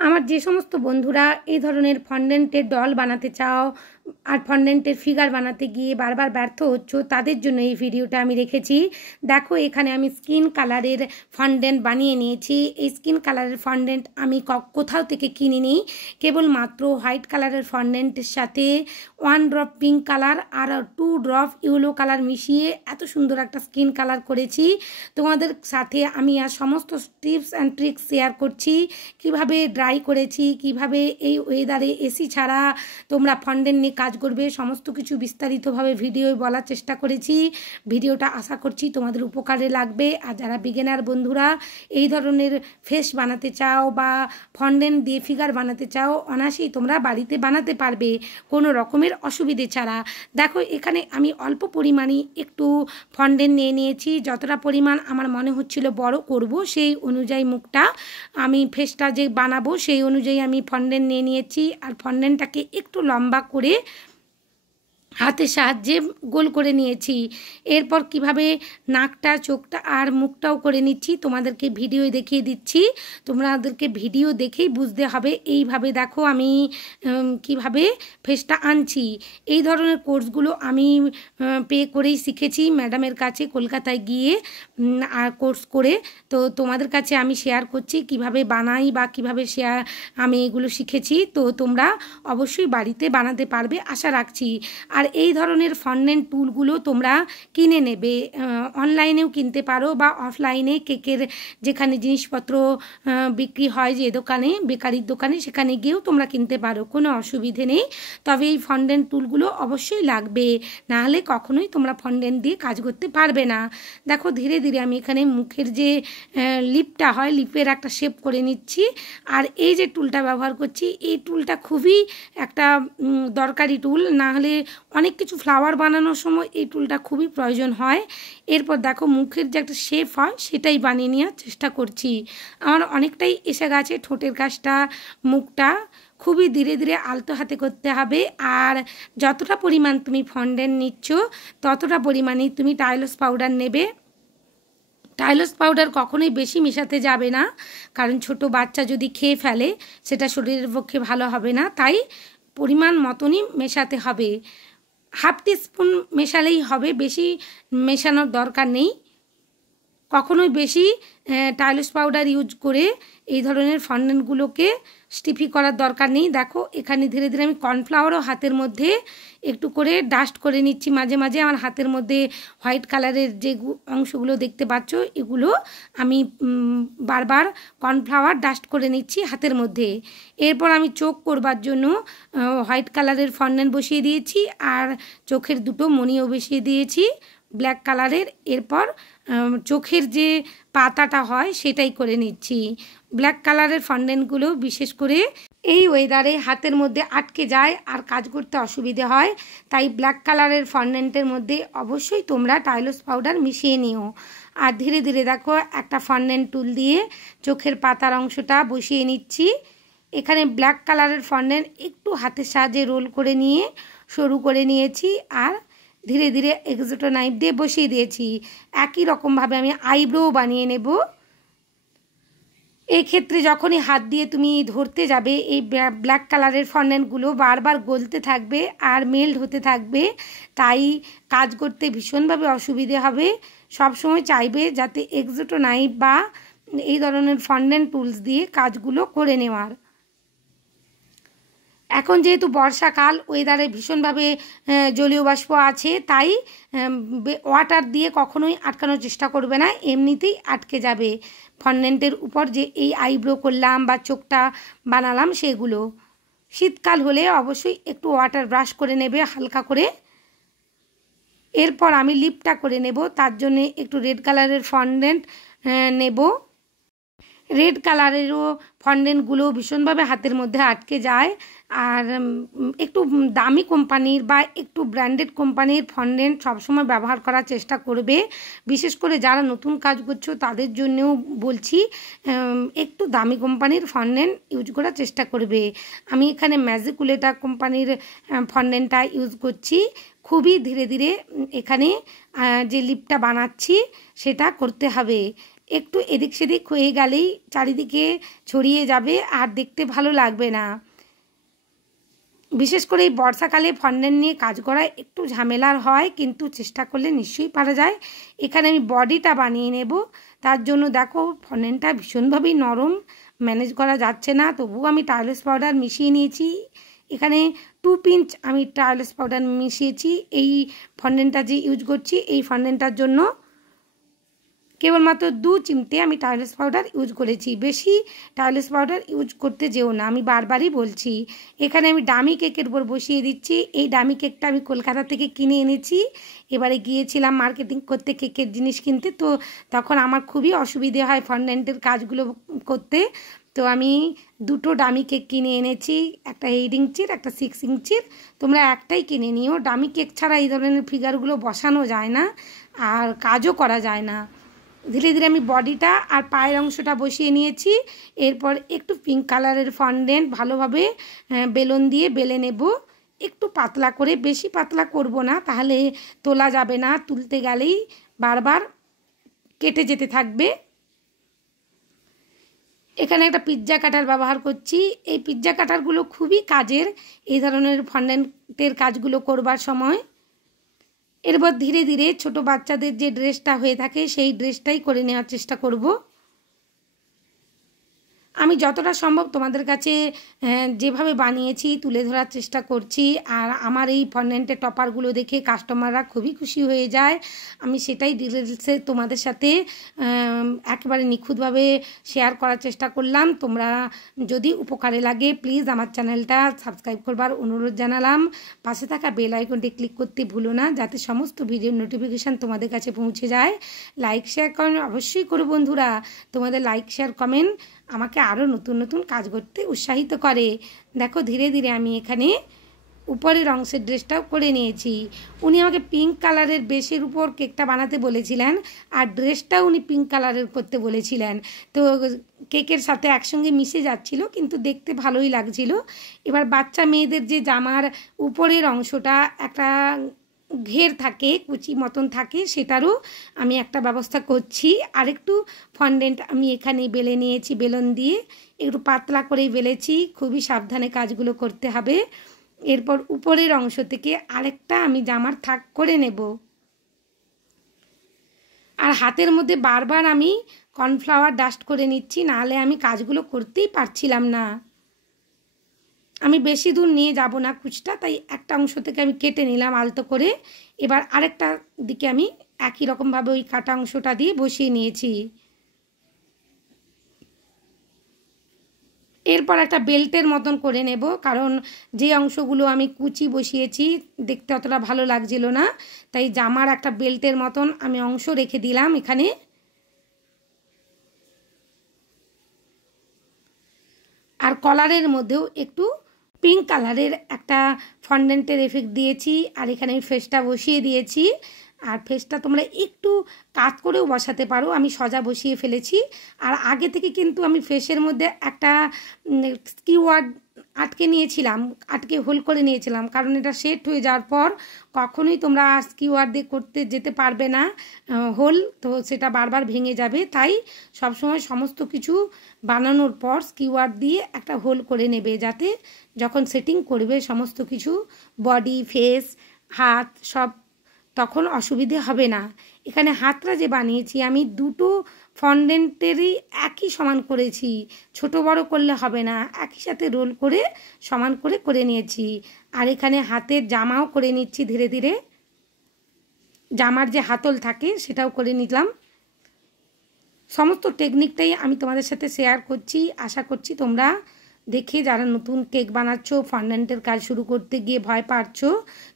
আমার যে সমস্ত বন্ধুরা এই ধরনের ফন্ডেন্টের ডল বানাতে চাও আর ফন্ডেন্টের ফিগার বানাতে গিয়ে বারবার ব্যর্থ হচ্ছ, তাদের জন্য এই ভিডিওটা আমি রেখেছি। দেখো, এখানে আমি স্কিন কালারের ফন্ডেন্ট বানিয়ে নিয়েছি। এই স্কিন কালারের ফন্ডেন্ট আমি কোথাও থেকে কিনিনি, কেবলমাত্র হোয়াইট কালারের ফন্ডেন্টের সাথে 1 ড্রপ পিঙ্ক কালার আর 2 ড্রপ ইয়েলো কালার মিশিয়ে এত সুন্দর একটা স্কিন কালার করেছি। তোমাদের সাথে আমি আর সমস্ত টিপস অ্যান্ড ট্রিক্স শেয়ার করছি, কিভাবে ড্রাই করেছি, কিভাবে এই ওয়েদারে এসি ছাড়া তোমরা ফন্ডেন্ট নিয়ে কাজ করবে, সমস্ত কিছু বিস্তারিতভাবে ভিডিওয় বলার চেষ্টা করেছি। ভিডিওটা আশা করছি তোমাদের উপকারে লাগবে। আর যারা বিগিনার বন্ধুরা এই ধরনের ফেস বানাতে চাও বা ফন্ডেন্ট দিয়ে ফিগার বানাতে চাও, অনায়াসেই তোমরা বাড়িতে বানাতে পারবে কোনো রকমের অসুবিধে ছাড়া। দেখো, এখানে আমি অল্প পরিমাণে একটু ফন্ডেন্ট নিয়ে নিয়েছি। যতটা পরিমাণ আমার মনে হচ্ছিল বড় করব, সেই অনুযায়ী মুখটা আমি ফেসটা যে বানাবো সেই অনুযায়ী আমি ফন্ডেন্ট নিয়ে নিয়েছি। আর ফন্ডেন্টটাকে একটু লম্বা করে হাতের সাহায্যে গোল করে নিয়েছি। এরপর কিভাবে নাকটা, চোখটা আর মুখটাও করে নিচ্ছি তোমাদেরকে ভিডিও দেখিয়ে দিচ্ছি। তোমাদেরকে ভিডিও দেখেই বুঝতে হবে। এইভাবে দেখো আমি কিভাবে ফেসটা আনছি। এই ধরনের কোর্সগুলো আমি পে করেই শিখেছি ম্যাডামের কাছে কলকাতায় গিয়ে আর কোর্স করে। তো তোমাদের কাছে আমি শেয়ার করছি কিভাবে বানাই বা কিভাবে আমি এগুলো শিখেছি। তো তোমরা অবশ্যই বাড়িতে বানাতে পারবে আশা রাখছি। আর এই ধরনের ফন্ডেন্ট টুলগুলো তোমরা কিনে নেবে, অনলাইনেও কিনতে পারো বা অফলাইনে কেকের যেখানে জিনিসপত্র বিক্রি হয়, যে দোকানে, বেকারির দোকানে, সেখানে গিয়েও তোমরা কিনতে পারো, কোনো অসুবিধে নেই। তবে এই ফন্ডেন্ট টুলগুলো অবশ্যই লাগবে, নাহলে কখনোই তোমরা ফন্ডেন্ট দিয়ে কাজ করতে পারবে না। দেখো, ধীরে ধীরে আমি এখানে মুখের যে লিপটা হয়, লিপের একটা শেপ করে নিচ্ছি। আর এই যে টুলটা ব্যবহার করছি, এই টুলটা খুবই একটা দরকারি টুল, না হলে অনেক কিছু ফ্লাওয়ার বানানোর সময় এই টুলটা খুবই প্রয়োজন হয়। এরপর দেখো, মুখের যে একটা শেপ হয় সেটাই বানিয়ে নেওয়ার চেষ্টা করছি। আমার অনেকটাই এসে গেছে ঠোঁটের কাছটা, মুখটা। খুবই ধীরে ধীরে আলতো হাতে করতে হবে। আর যতটা পরিমাণ তুমি ফন্ডেন্ট নিচ্ছ ততটা পরিমাণেই তুমি টাইলস পাউডার নেবে। টাইলস পাউডার কখনোই বেশি মেশাতে যাবে না, কারণ ছোট বাচ্চা যদি খেয়ে ফেলে সেটা শরীরের পক্ষে ভালো হবে না। তাই পরিমাণ মতনই মেশাতে হবে। হাফ টিস্পুন মেশালেই হবে, বেশি মেশানোর দরকার নেই। কখনোই বেশি টাইলস পাউডার ইউজ করে এই ধরনের ফন্ডেন্টগুলোকে স্টিফি করার দরকার নেই। দেখো, এখানে ধীরে ধীরে আমি কর্নফ্লাওয়ারও হাতের মধ্যে একটু করে ডাস্ট করে নিচ্ছি। মাঝে মাঝে আমার হাতের মধ্যে হোয়াইট কালারের যে অংশগুলো দেখতে পাচ্ছ, এগুলো আমি বারবার কর্নফ্লাওয়ার ডাস্ট করে নিচ্ছি হাতের মধ্যে। এরপর আমি চোখ করবার জন্য হোয়াইট কালারের ফন্ডেন্ট বসিয়ে দিয়েছি আর চোখের দুটো মণিও বসিয়ে দিয়েছি ব্ল্যাক কালারের। এরপর চোখের যে পাতাটা হয় সেটাই করে নিচ্ছি। ব্ল্যাক কালারের ফন্ডেন্টগুলো বিশেষ করে এই ওয়েদারে হাতের মধ্যে আটকে যায় আর কাজ করতে অসুবিধে হয়, তাই ব্ল্যাক কালারের ফন্ডেন্টের মধ্যে অবশ্যই তোমরা টাইলস পাউডার মিশিয়ে নিও। আর ধীরে ধীরে দেখো, একটা ফন্ডেন্ট টুল দিয়ে চোখের পাতার অংশটা বসিয়ে নিচ্ছি। এখানে ব্ল্যাক কালারের ফন্ডেন্ট একটু হাতের সাহায্যে রোল করে নিয়ে সরু করে নিয়েছি আর ধীরে ধীরে এক্সোটো নাইফ দিয়ে বসিয়ে দিয়েছি। একই রকমভাবে আমি আইব্রো বানিয়ে নেব। এই ক্ষেত্রে যখনই হাত দিয়ে তুমি ধরতে যাবে, এই ব্ল্যাক কালারের ফন্ডেন্টগুলো বারবার গলতে থাকবে আর মেল্ট হতে থাকবে, তাই কাজ করতে ভীষণভাবে অসুবিধে হবে। সবসময় চাইবে যাতে এক্সোটো নাইফ বা এই ধরনের ফন্ডেন্ট টুলস দিয়ে কাজগুলো করে নেওয়ার। এখন যেহেতু বর্ষাকাল, ওয়েদারে ভীষণভাবে জলীয় বাষ্প আছে, তাই ওয়াটার দিয়ে কখনোই আটকানোর চেষ্টা করবে না, এমনিতেই আটকে যাবে ফন্ডেন্টের উপর যে এই আইব্রো করলাম বা চোখটা বানালাম সেগুলো। শীতকাল হলে অবশ্যই একটু ওয়াটার ব্রাশ করে নেবে হালকা করে। এরপর আমি লিপটা করে নেব, তার জন্য একটু রেড কালারের ফন্ডেন্ট নেব। রেড কালারেরও ফন্ডেন্টগুলো ভীষণভাবে হাতের মধ্যে আটকে যায়। আর একটু দামি কোম্পানির বা একটু ব্র্যান্ডেড কোম্পানির ফন্ডেন্ট সবসময় ব্যবহার করার চেষ্টা করবে। বিশেষ করে যারা নতুন কাজ করছো তাদের জন্যও বলছি, একটু দামি কোম্পানির ফন্ডেন্ট ইউজ করার চেষ্টা করবে। আমি এখানে ম্যাজিকুলেটার কোম্পানির ফন্ডেন্টটা ইউজ করছি। খুবই ধীরে ধীরে এখানে যে লিপটা বানাচ্ছি সেটা করতে হবে। একটু এদিক সেদিক হয়ে গেলেই চারিদিকে ছড়িয়ে যাবে আর দেখতে ভালো লাগবে না। বিশেষ করে এই বর্ষাকালে ফন্ডেন্ট নিয়ে কাজ করা একটু ঝামেলার হয়, কিন্তু চেষ্টা করলে নিশ্চয়ই পারা যায়। এখানে আমি বডিটা বানিয়ে নেব, তার জন্য দেখো ফন্ডেন্টটা ভীষণভাবেই নরম, ম্যানেজ করা যাচ্ছে না, তবুও আমি টাইলস পাউডার মিশিয়ে নিয়েছি। এখানে 2 পিঞ্চ আমি টাইলস পাউডার মিশিয়েছি। এই ফন্ডেন্টটা যে ইউজ করছি এই ফন্ডেন্টটার জন্য কেবলমাত্র 2 চিমটে আমি টাইলস পাউডার ইউজ করেছি, বেশি টাইলস পাউডার ইউজ করতে যেও না, আমি বারবারই বলছি। এখানে আমি ডামি কেকের উপর বসিয়ে দিচ্ছি। এই ডামি কেকটা আমি কলকাতা থেকে কিনে এনেছি। এবারে গিয়েছিলাম মার্কেটিং করতে, কেকের জিনিস কিনতে, তো তখন আমার খুবই অসুবিধে হয় ফন্ডেন্টের কাজগুলো করতে। তো আমি 2টো ডামি কেক কিনে এনেছি, একটা 8 ইঞ্চির, একটা 6 ইঞ্চির। তোমরা একটাই কিনে নিও, ডামি কেক ছাড়া এই ধরনের ফিগারগুলো বসানো যায় না আর কাজও করা যায় না। ধীরে ধীরে আমি বডিটা আর পায়ের অংশটা বসিয়ে নিয়েছি। এরপর একটু পিঙ্ক কালারের ফন্ডেন্ট ভালোভাবে বেলুন দিয়ে বেলে নেব, একটু পাতলা করে, বেশি পাতলা করব না, তাহলে তোলা যাবে না, তুলতে গেলেই বারবার কেটে যেতে থাকবে। এখানে একটা পিৎজা কাটার ব্যবহার করছি। এই পিৎজা কাটারগুলো খুবই কাজের এই ধরনের ফন্ডেন্টের কাজগুলো করবার সময়। এরপর ধীরে ধীরে ছোট বাচ্চাদের যে ড্রেসটা হয়ে থাকে সেই ড্রেসটাই করে নেওয়ার চেষ্টা করব। আমি যতটা সম্ভব তোমাদের কাছে যেভাবে বানিয়েছি তুলে ধরার চেষ্টা করছি। আর আমার এই ফন্ডেন্টের টপারগুলো দেখে কাস্টমাররা খুবই খুশি হয়ে যায়। আমি সেটাই ডিটেলসে তোমাদের সাথে একেবারে নিখুঁতভাবে শেয়ার করার চেষ্টা করলাম। তোমরা যদি উপকারে লাগে প্লিজ আমার চ্যানেলটা সাবস্ক্রাইব করবার অনুরোধ জানালাম। পাশে থাকা বেল আইকনটি ক্লিক করতে ভুলো না, যাতে সমস্ত ভিডিওর নোটিফিকেশান তোমাদের কাছে পৌঁছে যায়। লাইক শেয়ার কমেন্ট অবশ্যই করো বন্ধুরা। তোমাদের লাইক শেয়ার কমেন্ট আমাকে আরও নতুন নতুন কাজ করতে উৎসাহিত করে। দেখো ধীরে ধীরে আমি এখানে উপরের অংশের ড্রেসটাও করে নিয়েছি। উনি আমাকে পিঙ্ক কালারের বেসের উপর কেকটা বানাতে বলেছিলেন, আর ড্রেসটাও উনি পিঙ্ক কালারের করতে বলেছিলেন। তো কেকের সাথে একসঙ্গে মিশে যাচ্ছিল, কিন্তু দেখতে ভালোই লাগছিল। এবার বাচ্চা মেয়েদের যে জামার উপরের অংশটা একটা ঘের থাকে, কুচি মতন থাকে, সেটারও আমি একটা ব্যবস্থা করছি। আরেকটু ফন্ডেন্ট আমি এখানে বেলে নিয়েছি, বেলুন দিয়ে একটু পাতলা করেই বেলেছি, খুবই সাবধানে কাজগুলো করতে হবে। এরপর উপরের অংশ থেকে আরেকটা আমি জামার থাক করে নেব। আর হাতের মধ্যে বারবার আমি কর্নফ্লাওয়ার ডাস্ট করে নিচ্ছি, নাহলে আমি কাজগুলো করতেই পারছিলাম না। আমি বেশি দূর নিয়ে যাব না কুচটা, তাই একটা অংশ থেকে আমি কেটে নিলাম আলতো করে। এবার আরেকটা দিকে আমি একই রকমভাবে ওই কাটা অংশটা দিয়ে বসিয়ে নিয়েছি। এরপর একটা বেল্টের মতন করে নেব, কারণ যে অংশগুলো আমি কুচি বসিয়েছি দেখতে অতটা ভালো লাগছিল না, তাই জামার একটা বেল্টের মতন আমি অংশ রেখে দিলাম এখানে। আর কলারের মধ্যেও একটু পিঙ্ক কালারের একটা ফন্ডেন্টের এফেক্ট দিয়েছি। আর এখানে ফেসটা বসিয়ে দিয়েছি। আর ফেসটা তোমরা একটু কাত করেও বসাতে পারো, আমি সজা বসিয়ে ফেলেছি। আর আগে থেকে কিন্তু আমি ফেসের মধ্যে একটা স্কিওয়ার্ড আটকে নিয়েছিলাম, আটকে হোল করে নিয়েছিলাম, কারণ এটা সেট হয়ে যাওয়ার পর কখনোই তোমরা স্কিওয়ার্ড দিয়ে করতে যেতে পারবে না হোল, তো সেটা বারবার ভেঙে যাবে। তাই সবসময় সমস্ত কিছু বানানোর পর স্কিওয়ার্ড দিয়ে একটা হোল করে নেবে, যাতে যখন সেটিং করবে সমস্ত কিছু বডি, ফেস, হাত সব, তখন অসুবিধে হবে না। এখানে হাতটা যে বানিয়েছি আমি 2টো ফন্ডেন্টেরই একই সমান করেছি, ছোট বড় করলে হবে না, একই সাথে রোল করে সমান করে করে নিয়েছি। আর এখানে হাতের জামাও করে নিচ্ছি ধীরে ধীরে, জামার যে হাতল থাকে সেটাও করে নিলাম। সমস্ত টেকনিকটাই আমি তোমাদের সাথে শেয়ার করছি। আশা করছি তোমরা দেখে যারা নতুন কেক বানাচ্ছ, ফন্ডেন্টের কাজ শুরু করতে গিয়ে ভয় পাচ্ছ,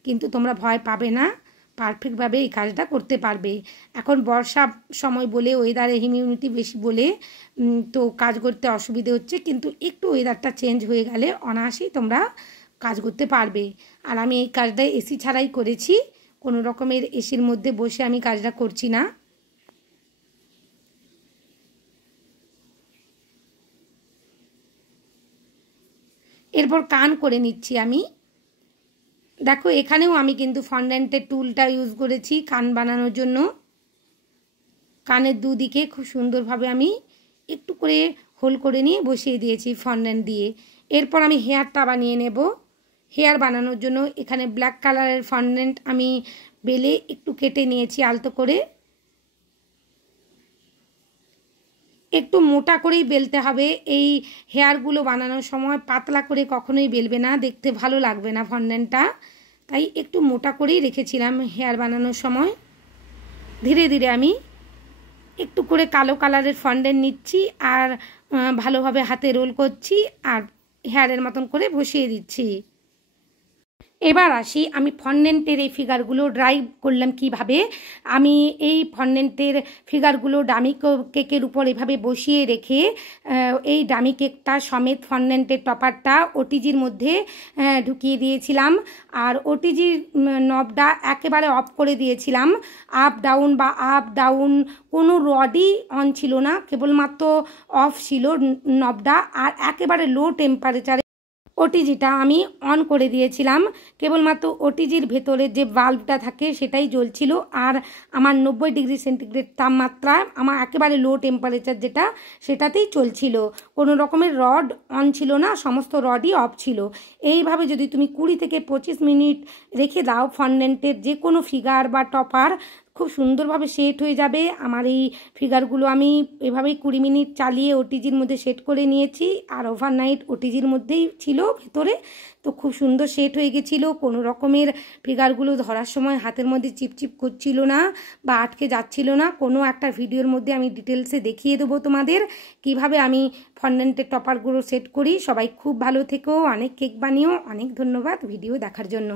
কিন্তু তোমরা ভয় পাবে না, পারফেক্টভাবে এই কাজটা করতে পারবে। এখন বর্ষা সময় বলে, ওয়েদারে হিউমিডিটি বেশি বলে তো কাজ করতে অসুবিধে হচ্ছে, কিন্তু একটু ওয়েদারটা চেঞ্জ হয়ে গেলে অনায়াসেই তোমরা কাজ করতে পারবে। আর আমি এই কাজটা এসি ছাড়াই করেছি, কোনো রকমের এসির মধ্যে বসে আমি কাজটা করছি না। এরপর কান করে নিচ্ছি আমি। দেখো এখানেও আমি কিন্তু ফন্ডেন্টের টুলটা ইউজ করেছি কান বানানোর জন্য। কানের দুদিকে খুব সুন্দরভাবে আমি একটু করে হোল করে নিয়ে বসিয়ে দিয়েছি ফন্ডেন্ট দিয়ে। এরপর আমি হেয়ারটা বানিয়ে নেব। হেয়ার বানানোর জন্য এখানে ব্ল্যাক কালারের ফন্ডেন্ট আমি বেলে একটু কেটে নিয়েছি আলতো করে। একটু মোটা করেই বেলতে হবে, এই হেয়ারগুলো বানানোর সময় পাতলা করে কখনোই বেলবে না, দেখতে ভালো লাগবে না ফন্ডেন্টটা। তাই একটু মোটা করেই রেখেছিলাম হেয়ার বানানোর সময়। ধীরে ধীরে আমি একটু করে কালো কালারের ফন্ডেন্ট নিচ্ছি আর ভালোভাবে হাতে রোল করছি আর হেয়ারের মতন করে বসিয়ে দিচ্ছি। এবার আসি আমি ফন্ডেন্টের এই ফিগারগুলো ড্রাই করলাম কিভাবে। আমি এই ফন্ডেন্টের ফিগারগুলো ডামি কেকের উপর এভাবে বসিয়ে রেখে এই ডামি কেকটা সমেত ফন্ডেন্টের টপারটা ওটিজির মধ্যে ঢুকিয়ে দিয়েছিলাম। আর ওটিজির নবটা একেবারে অফ করে দিয়েছিলাম। আপ ডাউন বা আপ ডাউন কোনো রডই অন ছিল না, কেবলমাত্র অফ ছিল নবটা। আর একেবারে লো টেম্পারেচারে ওটিজিটা আমি অন করে দিয়েছিলাম। কেবলমাত্র ওটিজির ভেতরে যে বাল্বটা থাকে সেটাই জ্বলছিল। আর আমার 90 ডিগ্রি সেন্টিগ্রেড তাপমাত্রা, আমার একেবারে লো টেম্পারেচার যেটা, সেটাতেই চলছিল। কোনো রকমের রড অন ছিল না, সমস্ত রডই অফ ছিল। এইভাবে যদি তুমি 20 থেকে 25 মিনিট রেখে দাও, ফন্ডেন্টের যে কোনো ফিগার বা টপার খুব সুন্দরভাবে সেট হয়ে যাবে। আমার এই ফিগারগুলো আমি এভাবেই 20 মিনিট চালিয়ে ওটিজির মধ্যে সেট করে নিয়েছি। আর ওভারনাইট ওটিজির মধ্যেই ছিল ভেতরে, তো খুব সুন্দর সেট হয়ে গেছিলো। কোনো রকমের ফিগারগুলো ধরার সময় হাতের মধ্যে চিপচিপ করছিল না বা আটকে যাচ্ছিল না। কোনো একটা ভিডিওর মধ্যে আমি ডিটেলসে দেখিয়ে দেবো তোমাদের কিভাবে আমি ফন্ডেন্টের টপারগুলো সেট করি। সবাই খুব ভালো থেকো, অনেক কেক বানিও। অনেক ধন্যবাদ ভিডিও দেখার জন্য।